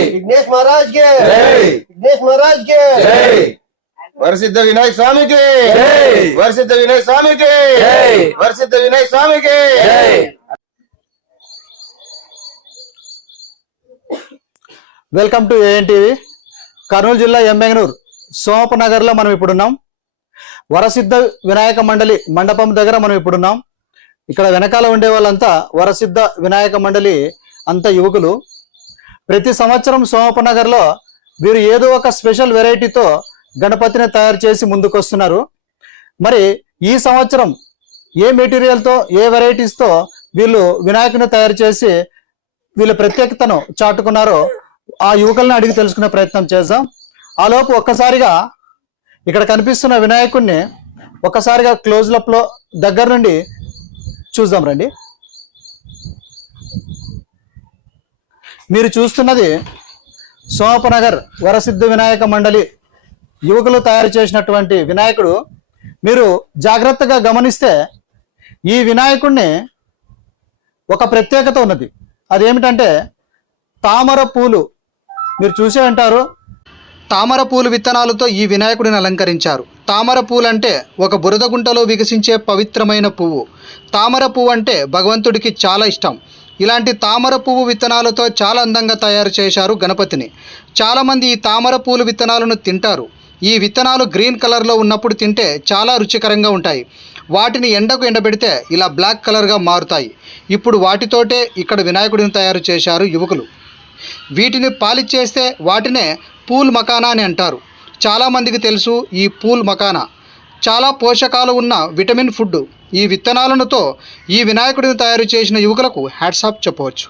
విఘ్నేష్ మహారాజ్కి. జై. విఘ్నేష్ మహారాజ్కి. జై. వరసిద్ధ వినాయక స్వామికి జై. వరసిద్ధ వినాయక స్వామికి జై. వరసిద్ధ వినాయక స్వామికి జై. వెల్కమ్ టు ఏఎన్టీవీ కర్నూలు జిల్లా ఎంబెంగనూరు సోమపనగర్లో మనం ఇప్పుడున్నాం. వరసిద్ధ వినాయక మండలి మండపం దగ్గర మనం ఇప్పుడున్నాం. ఇక్కడ వెనకాల ఉండే వాళ్ళంతా వరసిద్ధ వినాయక మండలి అంత యువకులు. ప్రతి సంవత్సరం సోమపనగర్లో వీరు ఏదో ఒక స్పెషల్ వెరైటీతో గణపతిని తయారు చేసి ముందుకొస్తున్నారు. మరి ఈ సంవత్సరం ఏ మెటీరియల్తో ఏ వెరైటీస్తో వీళ్ళు వినాయకుని తయారు చేసి వీళ్ళ ప్రత్యేకతను చాటుకున్నారో ఆ యువకులను అడిగి తెలుసుకునే ప్రయత్నం చేద్దాం. ఆలోపు ఒక్కసారిగా ఇక్కడ కనిపిస్తున్న వినాయకుడిని ఒక్కసారిగా క్లోజ్లప్లో దగ్గర నుండి చూద్దాం రండి. మీరు చూస్తున్నది సోమపనగర్ వరసిద్ధ వినాయక మండలి యువకులు తయారు చేసినటువంటి వినాయకుడు. మీరు జాగ్రత్తగా గమనిస్తే ఈ వినాయకుడిని ఒక ప్రత్యేకత ఉన్నది. అదేమిటంటే తామర పూలు మీరు చూసే ఉంటారు. తామర పూలు విత్తనాలతో ఈ వినాయకుడిని అలంకరించారు. తామర పూలు అంటే ఒక బురద గుంటలో వికసించే పవిత్రమైన పువ్వు. తామర పువ్వు అంటే భగవంతుడికి చాలా ఇష్టం. ఇలాంటి తామర పువ్వు విత్తనాలతో చాలా అందంగా తయారు చేశారు గణపతిని. చాలామంది ఈ తామర పూలు విత్తనాలను తింటారు. ఈ విత్తనాలు గ్రీన్ కలర్లో ఉన్నప్పుడు తింటే చాలా రుచికరంగా ఉంటాయి. వాటిని ఎండకు ఎండబెడితే ఇలా బ్లాక్ కలర్గా మారుతాయి. ఇప్పుడు వాటితోటే ఇక్కడ వినాయకుడిని తయారు చేశారు యువకులు. వీటిని పాలిచ్చేస్తే వాటినే పూల్ మకానా అని అంటారు. చాలామందికి తెలుసు ఈ పూల్ మకానా. చాలా పోషకాలు ఉన్న విటమిన్ ఫుడ్ ఈ విత్తనాలతో ఈ వినాయకుడిని తయారు చేసిన యువకులకు హ్యాట్సాప్ చెప్పవచ్చు.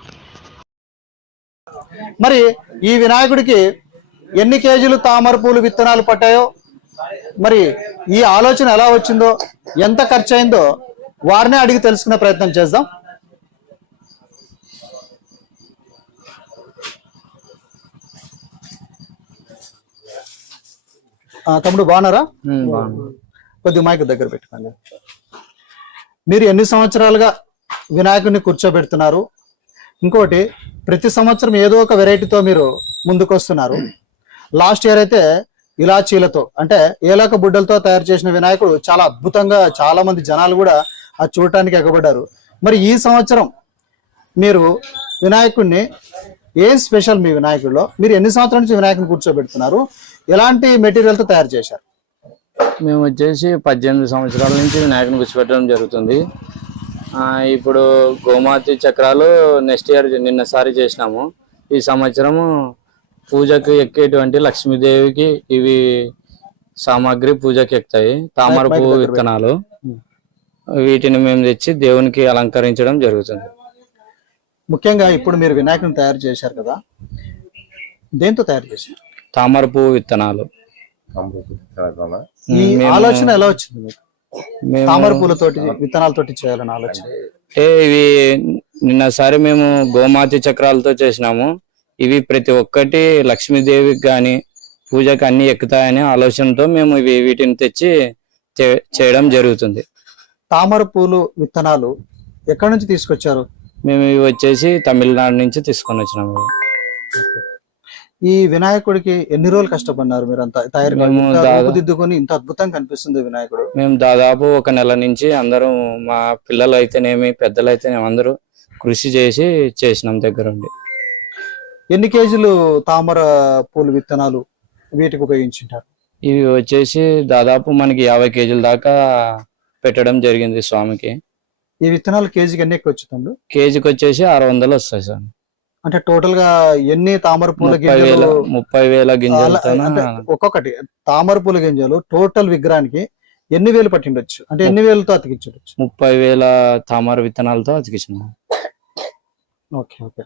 మరి ఈ వినాయకుడికి ఎన్ని కేజీలు తామర పూలు విత్తనాలు పట్టాయో మరి ఈ ఆలోచన ఎలా వచ్చిందో ఎంత ఖర్చు అయిందో వారినే అడిగి తెలుసుకునే ప్రయత్నం చేద్దాం. ఆ, తమ్ముడు బాగున్నారా? కొద్ది మైక్ దగ్గర పెట్టుకోండి. మీరు ఎన్ని సంవత్సరాలుగా వినాయకుడిని కూర్చోబెడుతున్నారు? ఇంకోటి ప్రతి సంవత్సరం ఏదో ఒక వెరైటీతో మీరు ముందుకు వస్తున్నారు లాస్ట్ ఇయర్ అయితే ఇలాచీలతో అంటే ఏలక బుడ్డలతో తయారు చేసిన వినాయకుడు చాలా అద్భుతంగా చాలా మంది జనాలు కూడా అది చూడటానికి ఎగబడ్డారు. మరి ఈ సంవత్సరం మీరు వినాయకుడిని ఏం స్పెషల్ మీ వినాయకుడిలో? మీరు ఎన్ని సంవత్సరాల నుంచి వినాయకుని కూర్చోబెడుతున్నారు? ఎలాంటి మెటీరియల్తో తయారు చేశారు? మేము వచ్చేసి పద్దెనిమిది సంవత్సరాల నుంచి వినాయకుని కూర్చోబెట్టడం జరుగుతుంది. ఆ, ఇప్పుడు గోమాతి చక్రాలు నెక్స్ట్ ఇయర్ నిన్నసారి చేసినాము. ఈ సంవత్సరము పూజకు ఎక్కేటువంటి లక్ష్మీదేవికి ఇవి సామాగ్రి పూజకి ఎక్కుతాయి. తామర పువ్వు విత్తనాలు వీటిని మేము తెచ్చి దేవునికి అలంకరించడం జరుగుతుంది. ముఖ్యంగా ఇప్పుడు మీరు వినాయకుడిని తయారు చేశారు కదా దేంతో తయారు చేశారు? తామర పువ్వు విత్తనాలు. ఆలోచన ఎలా వచ్చింది మీకు? తామర పూలతోటి విత్తనాలతోటి చేయాలని ఆలోచన. అంటే ఇవి నిన్నసారి మేము గోమాతి చక్రాలతో చేసినాము. ఇవి ప్రతి ఒక్కటి లక్ష్మీదేవికి గాని పూజకి అన్ని ఎక్కుతాయనే ఆలోచనతో మేము ఇవి వీటిని తెచ్చి చేయడం జరుగుతుంది. తామర పూలు విత్తనాలు ఎక్కడి నుంచి తీసుకొచ్చారు? మేము ఇవి వచ్చేసి తమిళనాడు నుంచి తీసుకొని వచ్చినాము. ఈ వినాయకుడికి ఎన్ని రోజులు కష్టపడినారు మీరు అంత తయారు మేము ఇంత అద్భుతంగా కనిపిస్తుంది వినాయకుడు. మేము దాదాపు ఒక నెల నుంచి అందరం మా పిల్లలు అయితేనేమి పెద్దలు అయితేనేమి అందరూ కృషి చేసి చేసినాం దగ్గరుండి. ఎన్ని కేజీలు తామర పూలు విత్తనాలు వీటికి ఉపయోగించుంటారు? ఇవి వచ్చేసి దాదాపు మనకి యాభై కేజీల దాకా పెట్టడం జరిగింది స్వామికి. ఈ విత్తనాలు కేజీకి ఎన్ని ఎక్కువ వచ్చుతుంది కేజీకి వచ్చేసి ఆరు వందలు వస్తాయి సార్. అంటే టోటల్గా ఎన్ని తామర పూల గింజలు ముప్పై వేల అంటే ఒక్కొక్కటి తామర పూల గింజలు టోటల్ విగ్రహానికి ఎన్ని వేలు పట్టిండొచ్చు? అంటే ఎన్ని వేలతో అతికించవచ్చు ముప్పై వేల తామర విత్తనాలతో అతికించినాం. Okay okay.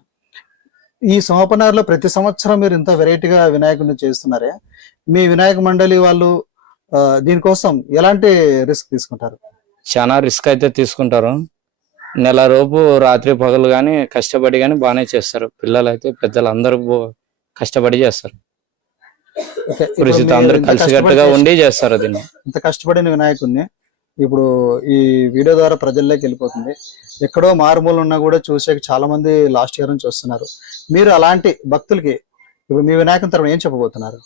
ఈ సోమపనార్లో ప్రతి సంవత్సరం మీరు ఇంత వెరైటీగా వినాయకుడిని చేస్తున్నారే. మీ వినాయక మండలి వాళ్ళు దీనికోసం ఎలాంటి రిస్క్ తీసుకుంటారు? చాలా రిస్క్ అయితే తీసుకుంటారు. నెల రోపు రాత్రి పగలు గాని కష్టపడి గాని బాగానే చేస్తారు. పిల్లలు అయితే పెద్దలు అందరూ కష్టపడి చేస్తారు. కృషితో అందరూ కలిసికట్టుగా ఉండి చేస్తారు దీన్ని. ఇంత కష్టపడిన వినాయకుడిని ఇప్పుడు ఈ వీడియో ద్వారా ప్రజల్లోకి వెళ్ళిపోతుంది. ఎక్కడో మారుమూల ఉన్నా కూడా చూసే చాలా మంది లాస్ట్ ఇయర్ నుంచి వస్తున్నారు. మీరు అలాంటి భక్తులకి ఇప్పుడు మీ వినాయకుని తరపున ఏం చెప్పబోతున్నారు?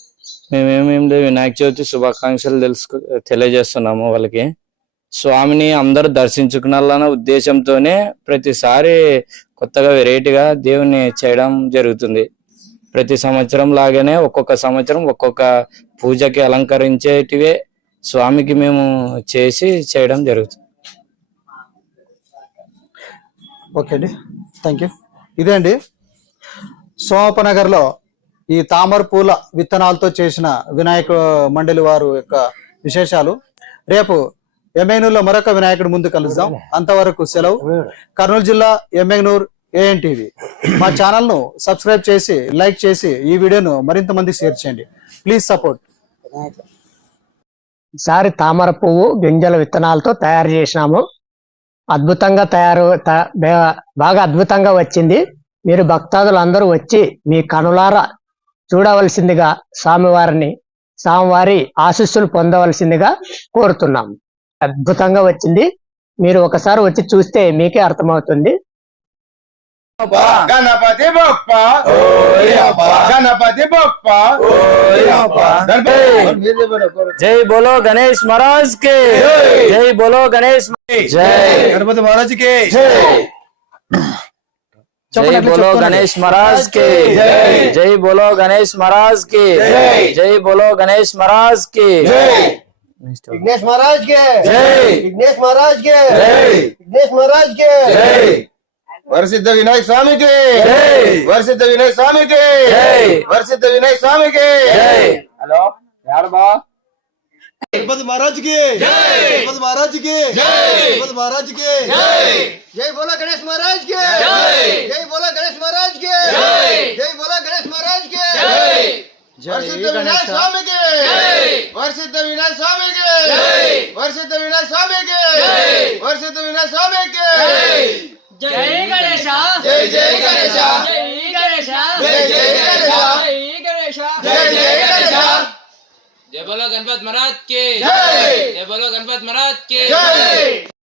మేమేమేం లేదు. వినాయక చవితి శుభాకాంక్షలు తెలుసుకు తెలియజేస్తున్నాము వాళ్ళకి. స్వామిని అందరూ దర్శించుకున్నాలన్న ఉద్దేశంతోనే ప్రతిసారి కొత్తగా వెరైటీగా దేవుని చేయడం జరుగుతుంది. ప్రతి సంవత్సరం లాగానే ఒక్కొక్క సంవత్సరం ఒక్కొక్క పూజకి అలంకరించేటివే స్వామికి మేము చేసి చేయడం జరుగుతుంది. ఓకే అండి. థ్యాంక్ యూ ఇదే అండి. సోమపనగర్లో ఈ తామర పూల విత్తనాలతో చేసిన వినాయక మండలి వారు యొక్క విశేషాలు. రేపు ఎమ్మెగనూరులో మరొక వినాయకుడి ముందు కలుద్దాం. అంతవరకు సెలవు. కర్నూలు జిల్లా ఎమ్మెగనూరు ఏఎన్టీవీ. మా ఛానల్ను సబ్స్క్రైబ్ చేసి లైక్ చేసి ఈ వీడియోను మరింత మందికి షేర్ చేయండి. Please support. ఈసారి తామర పువ్వు గింజల విత్తనాలతో తయారు చేసినాము. అద్భుతంగా తయారు బాగా అద్భుతంగా వచ్చింది. మీరు భక్తాదులు అందరూ వచ్చి మీ కనులారా చూడవలసిందిగా స్వామివారిని స్వామివారి ఆశీస్సులు పొందవలసిందిగా కోరుతున్నాము. అద్భుతంగా వచ్చింది. మీరు ఒకసారి వచ్చి చూస్తే మీకే అర్థమవుతుంది. గణపతి బొప్ప. గణపతి బొప్ప. జై బోలో గణేష్ మహారాజ్ కే జై బోలో గణేష్ జై. గణపతి మహారాజ్కి జై బోలో గణేష్ మహారాజ్కి జై బోలో గణేష్ మహారాజ్కి జై బోలో గణేష్ మహారాజ్కి विघ्नेश महाराज के जय विघ्नेश महाराज के जय विघ्नेश महाराज के जय वरसिद्ध विनायक स्वामी के जय वरसिद्ध विनायक स्वामी के जय वरसिद्ध विनायक स्वामी के जय हेलो यार बा तिरुपति महाराज के तिरुपति महाराज के तिरुपति महाराज के जय बोला गणेश महाराज के जय बोला गणेश महाराज के जय बोला गणेश महाराज के వరసిద్ధ వినాయక స్వామికి వరసిద్ధ వినాయక స్వామికి వరసిద్ధ వినాయక స్వామికి వరసిద్ధ వినాయక స్వామికి జై గణేశ జై జై గణేశ జై గణేశ జై జై గణేశ జై గణేశ జై జై గణేశ జై బోలో గణపతి మహారాజ్కి జై జై బోలో గణపతి మహారాజ్కి జై